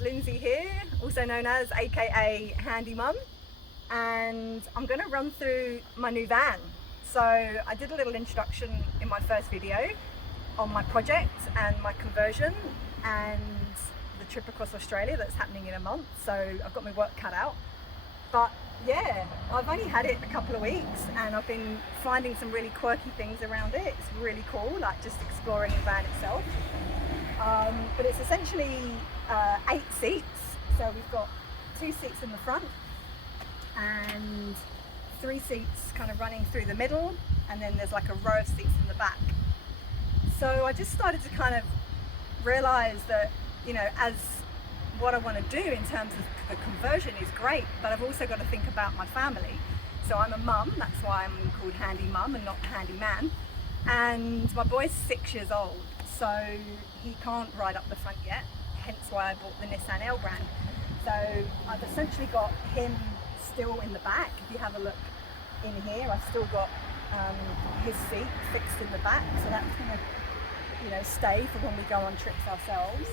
Lindsay here, also known as AKA Handy Mum, and I'm going to run through my new van. So I did a little introduction in my first video on my project and my conversion and the trip across Australia that's happening in a month, so I've got my work cut out. But yeah, I've only had it a couple of weeks and I've been finding some really quirky things around it. It's really cool, like just exploring the van itself. But it's essentially 8 seats. So we've got 2 seats in the front and 3 seats kind of running through the middle, and then there's like a row of seats in the back. So I just started to kind of realize that, you know, as what I want to do in terms of the conversion is great, but I've also got to think about my family. So I'm a mum, that's why I'm called Handy Mum and not Handy Man. And my boy's 6 years old, so he can't ride up the front yet, hence why I bought the Nissan Elgrand. So I've essentially got him still in the back. If you have a look in here, I've still got his seat fixed in the back, so that's going to, you know, stay for when we go on trips ourselves.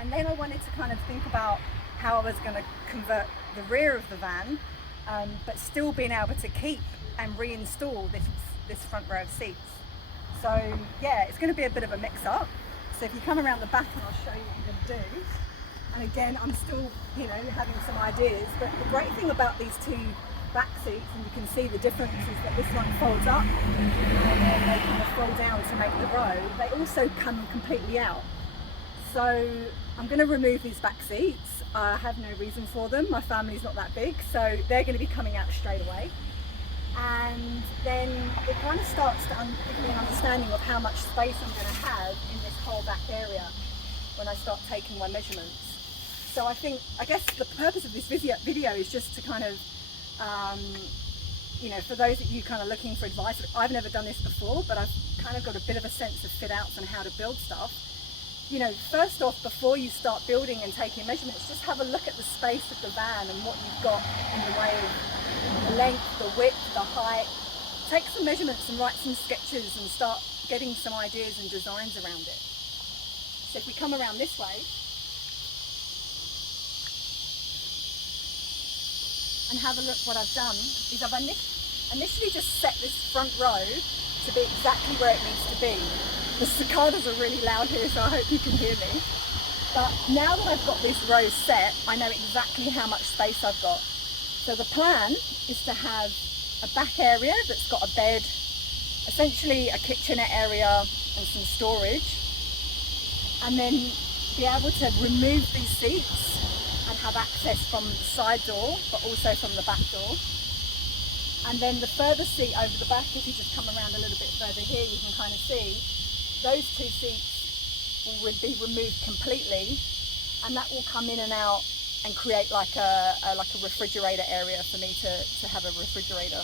And then I wanted to kind of think about how I was going to convert the rear of the van, but still being able to keep and reinstall this front row of seats. So yeah, it's going to be a bit of a mix-up. So if you come around the back, and I'll show you what I'm going to do. And again, I'm still, you know, having some ideas. But the great thing about these 2 back seats, and you can see the difference, is that this one folds up and then they kind of fold down to make the row. They also come completely out. So I'm going to remove these back seats. I have no reason for them. My family's not that big, so they're going to be coming out straight away. And then it kind of starts to give me an understanding of how much space I'm going to have in this whole back area when I start taking my measurements. So I guess the purpose of this video is just to kind of, you know, for those of you kind of looking for advice, I've never done this before, but I've kind of got a bit of a sense of fit outs and how to build stuff. You know, first off, before you start building and taking measurements, just have a look at the space of the van and what you've got in the way of the length, the width, the height. Take some measurements and write some sketches and start getting some ideas and designs around it. So if we come around this way and have a look, what I've done is I've initially just set this front row to be exactly where it needs to be. The cicadas are really loud here, so I hope you can hear me. But now that I've got this row set, I know exactly how much space I've got. So the plan is to have a back area that's got a bed, essentially a kitchenette area and some storage, and then be able to remove these seats and have access from the side door, but also from the back door. And then the further seat over the back, if you just come around a little bit further here, you can kind of see those 2 seats will be removed completely, and that will come in and out and create like a refrigerator area for me to have a refrigerator.